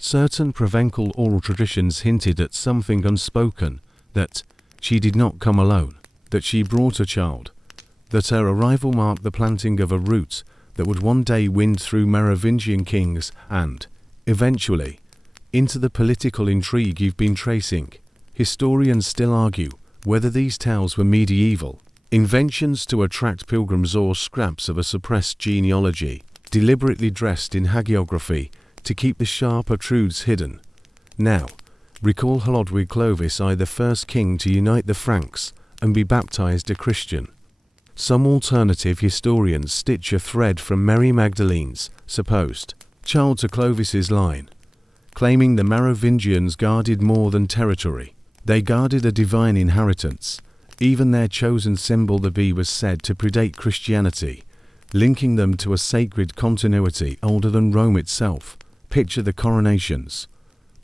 Certain Provencal oral traditions hinted at something unspoken, that she did not come alone, that she brought a child, that her arrival marked the planting of a root that would one day wind through Merovingian kings and, eventually, into the political intrigue you've been tracing. Historians still argue whether these tales were medieval inventions to attract pilgrims or scraps of a suppressed genealogy, deliberately dressed in hagiography to keep the sharper truths hidden. Now, recall Hlodwig Clovis I, the first king to unite the Franks and be baptized a Christian. Some alternative historians stitch a thread from Mary Magdalene's supposed child to Clovis's line, claiming the Merovingians guarded more than territory. They guarded a divine inheritance. Even their chosen symbol, the bee, was said to predate Christianity, linking them to a sacred continuity older than Rome itself. Picture the coronations.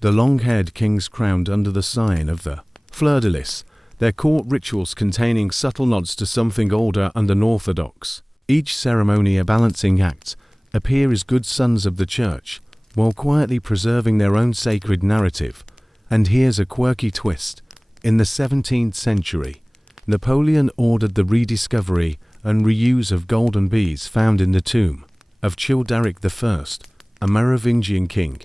The long-haired kings crowned under the sign of the fleur-de-lis, their court rituals containing subtle nods to something older and unorthodox. Each ceremony a balancing act, appear as good sons of the church, while quietly preserving their own sacred narrative. And here's a quirky twist. In the 17th century, Napoleon ordered the rediscovery and reuse of golden bees found in the tomb of Childeric I, a Merovingian king.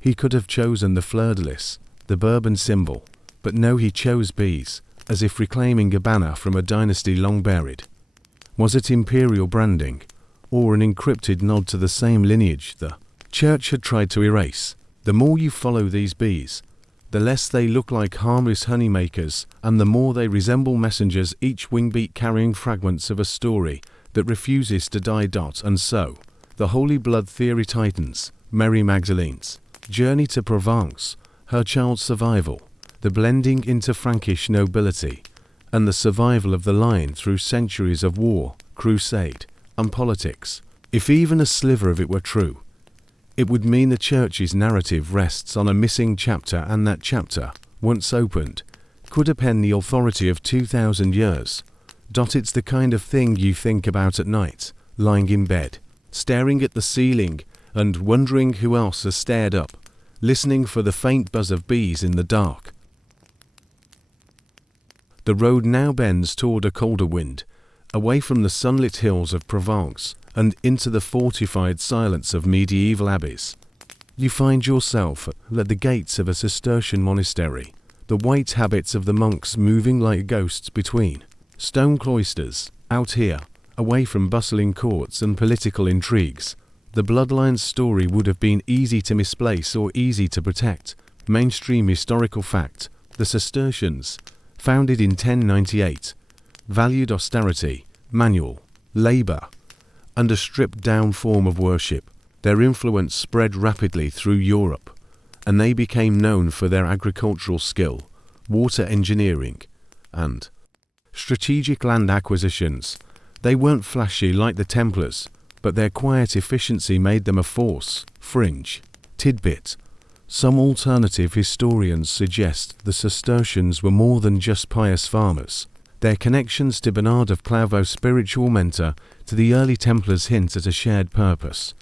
He could have chosen the fleur-de-lis, the Bourbon symbol, but no, he chose bees, as if reclaiming a banner from a dynasty long buried. Was it imperial branding, or an encrypted nod to the same lineage the church had tried to erase? The more you follow these bees, the less they look like harmless honeymakers, and the more they resemble messengers, each wingbeat carrying fragments of a story that refuses to die. And so, the holy blood theory tightens. Mary Magdalene's journey to Provence, her child's survival, the blending into Frankish nobility, and the survival of the line through centuries of war, crusade, and politics. If even a sliver of it were true, it would mean the church's narrative rests on a missing chapter, and that chapter, once opened, could append the authority of 2,000 years. It's the kind of thing you think about at night, lying in bed, staring at the ceiling, and wondering who else has stared up, listening for the faint buzz of bees in the dark. The road now bends toward a colder wind, away from the sunlit hills of Provence and into the fortified silence of medieval abbeys. You find yourself at the gates of a Cistercian monastery, the white habits of the monks moving like ghosts between stone cloisters. Out here, away from bustling courts and political intrigues, the Bloodline's story would have been easy to misplace or easy to protect. Mainstream historical fact: the Cistercians, founded in 1098, valued austerity, manual labor, and a stripped-down form of worship. Their influence spread rapidly through Europe, and they became known for their agricultural skill, water engineering, and strategic land acquisitions. They weren't flashy like the Templars, but their quiet efficiency made them a force. Fringe tidbit: some alternative historians suggest the Cistercians were more than just pious farmers. Their connections to Bernard of Clairvaux, spiritual mentor to the early Templars, hint at a shared purpose.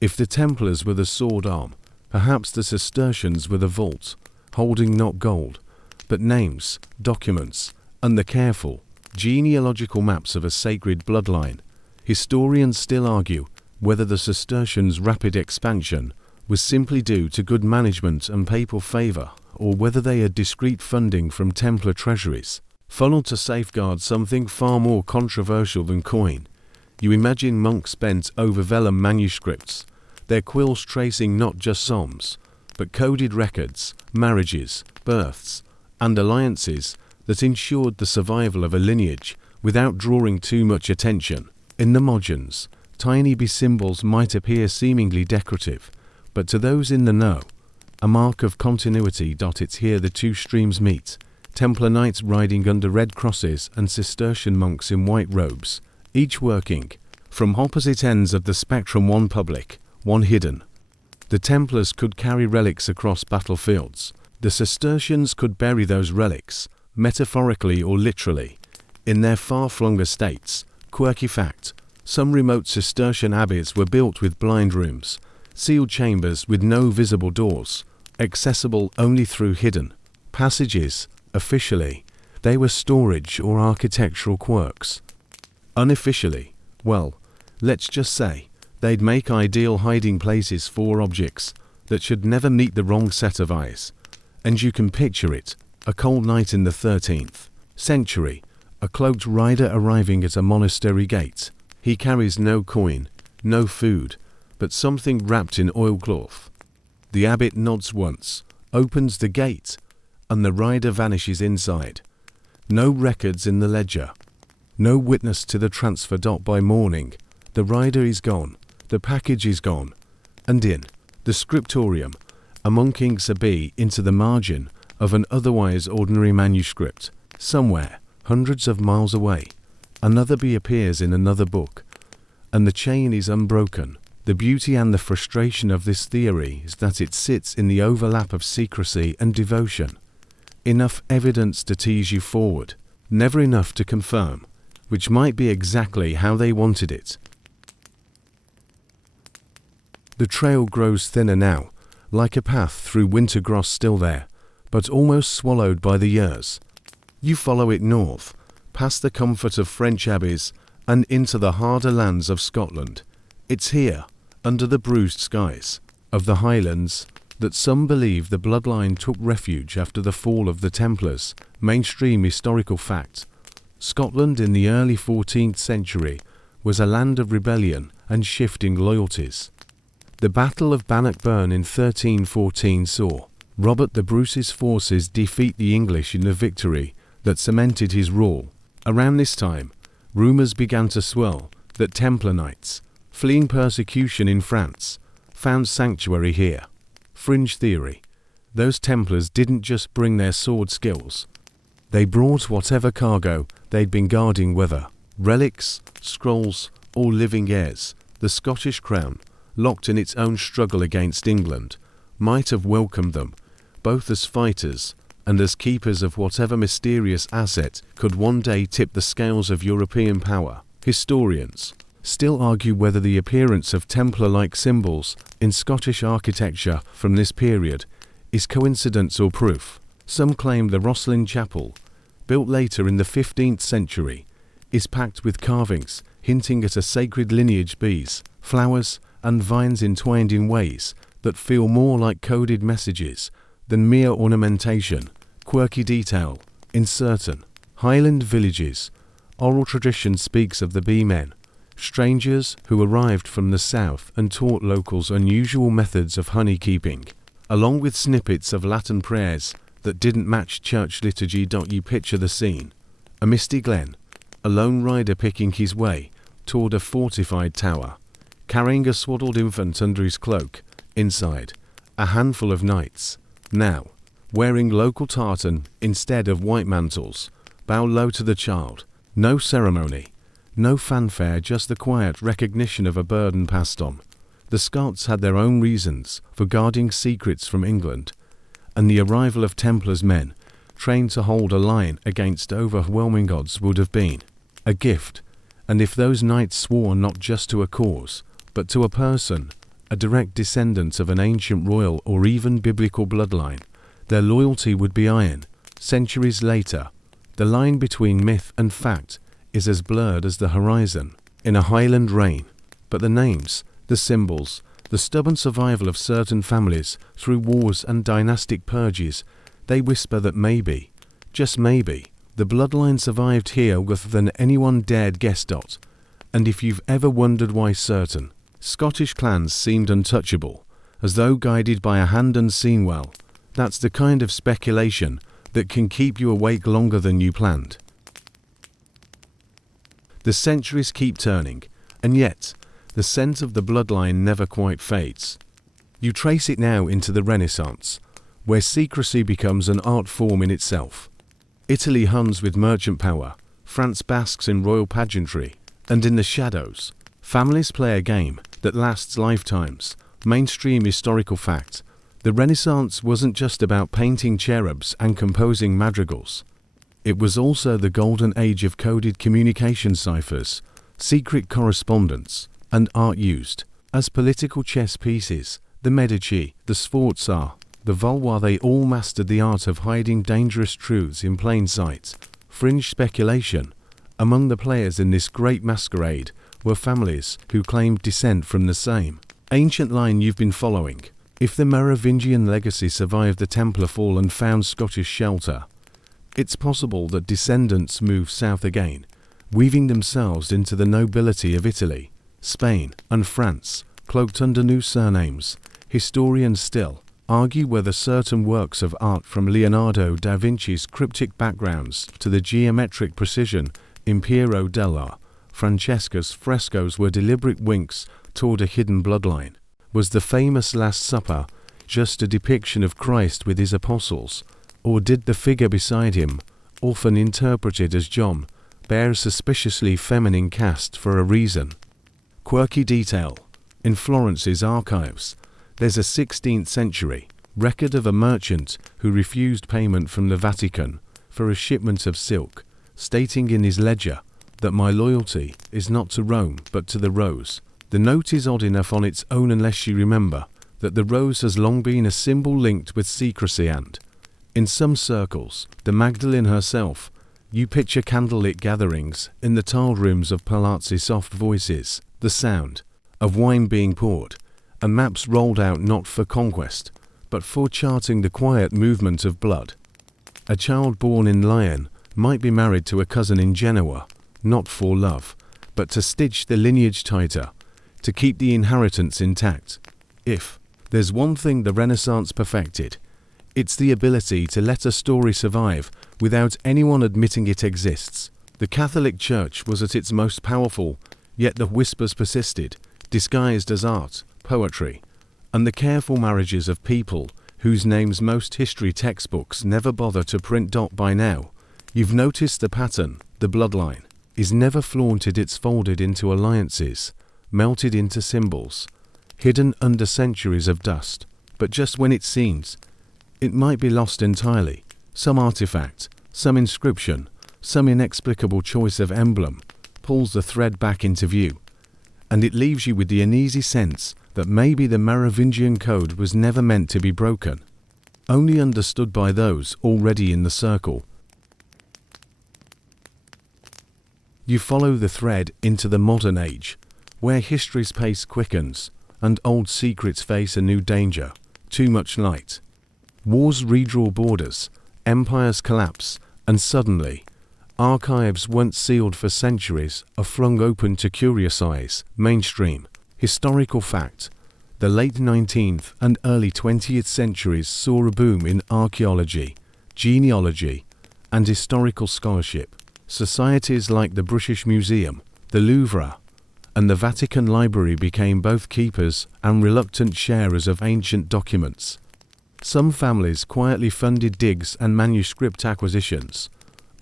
If the Templars were the sword arm, perhaps the Cistercians were the vault, holding not gold, but names, documents, and the careful, genealogical maps of a sacred bloodline. Historians still argue whether the Cistercians' rapid expansion was simply due to good management and papal favor, or whether they had discreet funding from Templar treasuries, funneled to safeguard something far more controversial than coin. You imagine monks bent over vellum manuscripts, their quills tracing not just psalms, but coded records, marriages, births, and alliances that ensured the survival of a lineage without drawing too much attention. In the margins, tiny B symbols might appear seemingly decorative, but to those in the know, a mark of continuity. It's here the two streams meet: Templar knights riding under red crosses and Cistercian monks in white robes, each working from opposite ends of the spectrum, one public, one hidden. The Templars could carry relics across battlefields. The Cistercians could bury those relics, metaphorically or literally, in their far-flung estates. Quirky fact: Some remote Cistercian abbeys were built with blind rooms, sealed chambers with no visible doors, accessible only through hidden passages. Officially, they were storage or architectural quirks. Unofficially, well, let's just say, they'd make ideal hiding places for objects that should never meet the wrong set of eyes. And you can picture it, a cold night in the 13th century, a cloaked rider arriving at a monastery gate. He carries no coin, no food, but something wrapped in oilcloth. The abbot nods once, opens the gate, and the rider vanishes inside. No records in the ledger. No witness to the transfer. By morning, the rider is gone, the package is gone, and in the scriptorium, a monk inks a B into the margin of an otherwise ordinary manuscript. Somewhere, hundreds of miles away, another B appears in another book, and the chain is unbroken. The beauty and the frustration of this theory is that it sits in the overlap of secrecy and devotion. Enough evidence to tease you forward, never enough to confirm, which might be exactly how they wanted it. The trail grows thinner now, like a path through winter grass still there, but almost swallowed by the years. You follow it north, past the comfort of French abbeys, and into the harder lands of Scotland. It's here, under the bruised skies of the Highlands, that some believe the Bloodline took refuge after the fall of the Templars. Mainstream historical fact: Scotland in the early 14th century was a land of rebellion and shifting loyalties. The Battle of Bannockburn in 1314 saw Robert the Bruce's forces defeat the English in a victory that cemented his rule. Around this time, rumours began to swirl that Templar knights, fleeing persecution in France, found sanctuary here. Fringe theory: those Templars didn't just bring their sword skills. They brought whatever cargo they'd been guarding, whether relics, scrolls, or living heirs. The Scottish crown, locked in its own struggle against England, might have welcomed them, both as fighters and as keepers of whatever mysterious asset could one day tip the scales of European power. Historians still argue whether the appearance of Templar-like symbols in Scottish architecture from this period is coincidence or proof. Some claim the Rosslyn Chapel, built later in the 15th century, is packed with carvings hinting at a sacred lineage, bees, flowers, and vines entwined in ways that feel more like coded messages than mere ornamentation. Quirky detail: in certain Highland villages, oral tradition speaks of the bee men, strangers who arrived from the south and taught locals unusual methods of honey keeping, along with snippets of Latin prayers that didn't match church liturgy. You picture the scene: a misty glen, a lone rider picking his way toward a fortified tower, carrying a swaddled infant under his cloak. Inside, a handful of knights, now wearing local tartan instead of white mantles, bow low to the child. No ceremony, no fanfare, just the quiet recognition of a burden passed on. The Scots had their own reasons for guarding secrets from England, and the arrival of Templars men, trained to hold a line against overwhelming odds, would have been a gift. And if those knights swore not just to a cause, but to a person, a direct descendant of an ancient royal or even biblical bloodline, their loyalty would be iron. Centuries later, the line between myth and fact is as blurred as the horizon in a Highland reign. But the names, the symbols, the stubborn survival of certain families through wars and dynastic purges, they whisper that maybe, just maybe, the bloodline survived here with than anyone dared guess. And if you've ever wondered why certain Scottish clans seemed untouchable, as though guided by a hand unseen, well, that's the kind of speculation that can keep you awake longer than you planned. The centuries keep turning, and yet the scent of the bloodline never quite fades. You trace it now into the Renaissance, where secrecy becomes an art form in itself. Italy hums with merchant power, France basks in royal pageantry, and in the shadows, families play a game that lasts lifetimes. Mainstream historical fact: the Renaissance wasn't just about painting cherubs and composing madrigals. It was also the golden age of coded communication ciphers, secret correspondence, and art used as political chess pieces. The Medici, the Sforza, the Valois, they all mastered the art of hiding dangerous truths in plain sight. Fringe speculation. Among the players in this great masquerade were families who claimed descent from the same ancient line you've been following. If the Merovingian legacy survived the Templar fall and found Scottish shelter, it's possible that descendants moved south again, weaving themselves into the nobility of Italy, Spain, and France, cloaked under new surnames. Historians still argue whether certain works of art, from Leonardo da Vinci's cryptic backgrounds to the geometric precision in Piero della Francesca's frescoes, were deliberate winks toward a hidden bloodline. Was the famous Last Supper just a depiction of Christ with his apostles, or did the figure beside him, often interpreted as John, bear a suspiciously feminine cast for a reason? Quirky detail. In Florence's archives, there's a 16th century record of a merchant who refused payment from the Vatican for a shipment of silk, stating in his ledger that "my loyalty is not to Rome but to the rose." The note is odd enough on its own unless you remember that the rose has long been a symbol linked with secrecy and, in some circles, the Magdalene herself. You picture candlelit gatherings in the tiled rooms of palazzi, soft voices, the sound of wine being poured, and maps rolled out not for conquest, but for charting the quiet movement of blood. A child born in Lyon might be married to a cousin in Genoa, not for love, but to stitch the lineage tighter, to keep the inheritance intact. If there's one thing the Renaissance perfected, it's the ability to let a story survive without anyone admitting it exists. The Catholic Church was at its most powerful, yet the whispers persisted, disguised as art, poetry, and the careful marriages of people whose names most history textbooks never bother to print. By now, you've noticed the pattern. The bloodline is never flaunted, it's folded into alliances, melted into symbols, hidden under centuries of dust. But just when it seems it might be lost entirely, some artifact, some inscription, some inexplicable choice of emblem pulls the thread back into view, and it leaves you with the uneasy sense that maybe the Merovingian code was never meant to be broken, only understood by those already in the circle. You follow the thread into the modern age, where history's pace quickens, and old secrets face a new danger: too much light. Wars redraw borders, empires collapse, and suddenly, archives once sealed for centuries are flung open to curious eyes. Mainstream historical fact. The late 19th and early 20th centuries saw a boom in archaeology, genealogy, and historical scholarship. Societies like the British Museum, the Louvre, and the Vatican Library became both keepers and reluctant sharers of ancient documents. Some families quietly funded digs and manuscript acquisitions,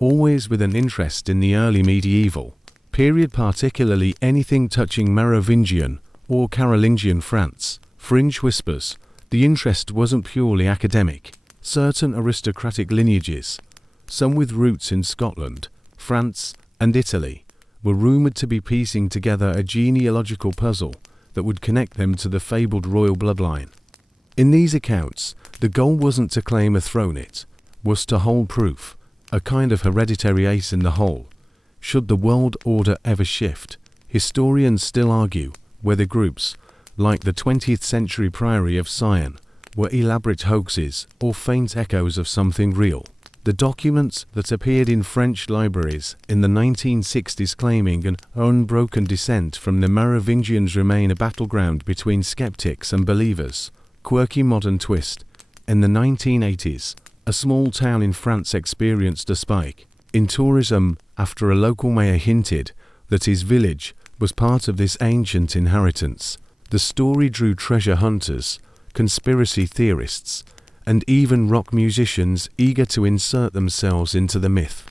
always with an interest in the early medieval period, particularly anything touching Merovingian or Carolingian France. Fringe whispers. The interest wasn't purely academic. Certain aristocratic lineages, some with roots in Scotland, France, and Italy, were rumoured to be piecing together a genealogical puzzle that would connect them to the fabled royal bloodline. In these accounts, the goal wasn't to claim a throne, it was to hold proof, a kind of hereditary ace in the hole, should the world order ever shift. Historians still argue whether groups, like the 20th century Priory of Sion, were elaborate hoaxes or faint echoes of something real. The documents that appeared in French libraries in the 1960s claiming an unbroken descent from the Merovingians remain a battleground between skeptics and believers. Quirky modern twist. In the 1980s, a small town in France experienced a spike in tourism after a local mayor hinted that his village was part of this ancient inheritance. The story drew treasure hunters, conspiracy theorists, and even rock musicians eager to insert themselves into the myth.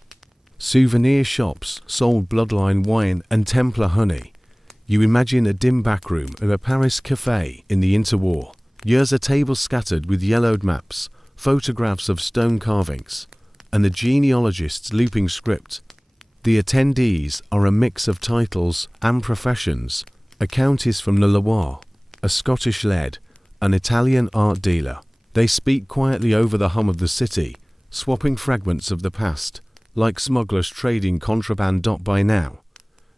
Souvenir shops sold bloodline wine and Templar honey. You imagine a dim backroom of a Paris cafe in the interwar. Years a table scattered with yellowed maps, photographs of stone carvings, and the genealogist's looping script. The attendees are a mix of titles and professions: a countess from the Loire, a Scottish laird, an Italian art dealer. They speak quietly over the hum of the city, swapping fragments of the past, like smugglers trading contraband. By now,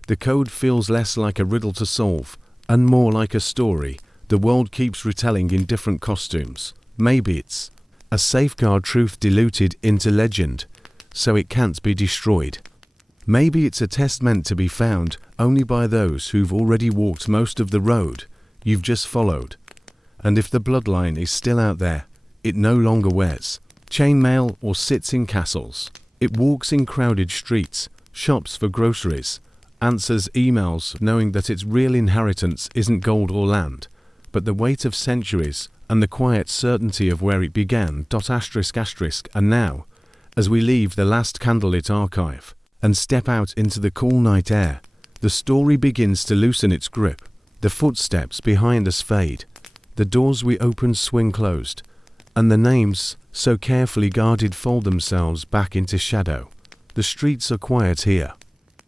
the code feels less like a riddle to solve, and more like a story the world keeps retelling in different costumes. Maybe it's a safeguard truth diluted into legend, so it can't be destroyed. Maybe it's a test meant to be found only by those who've already walked most of the road you've just followed. And if the bloodline is still out there, it no longer wears chainmail or sits in castles. It walks in crowded streets, shops for groceries, answers emails knowing that its real inheritance isn't gold or land, but the weight of centuries and the quiet certainty of where it began. And now, as we leave the last candlelit archive and step out into the cool night air, the story begins to loosen its grip. The footsteps behind us fade, the doors we opened swing closed, and the names, so carefully guarded, fold themselves back into shadow. The streets are quiet here.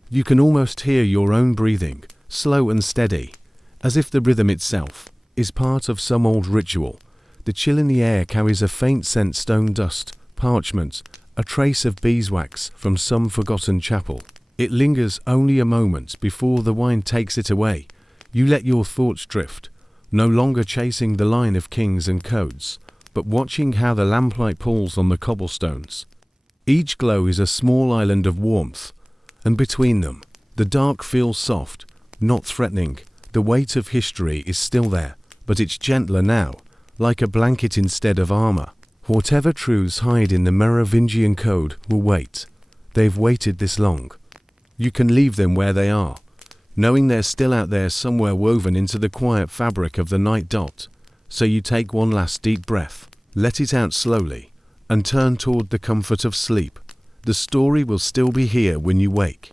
You can almost hear your own breathing, slow and steady, as if the rhythm itself is part of some old ritual. The chill in the air carries a faint scent: stone dust, parchment, a trace of beeswax from some forgotten chapel. It lingers only a moment before the wine takes it away. You let your thoughts drift, no longer chasing the line of kings and codes, but watching how the lamplight pulls on the cobblestones. Each glow is a small island of warmth, and between them, the dark feels soft, not threatening. The weight of history is still there, but it's gentler now, like a blanket instead of armor. Whatever truths hide in the Merovingian code will wait. They've waited this long. You can leave them where they are, knowing they're still out there somewhere, woven into the quiet fabric of the night. So you take one last deep breath, let it out slowly, and turn toward the comfort of sleep. The story will still be here when you wake.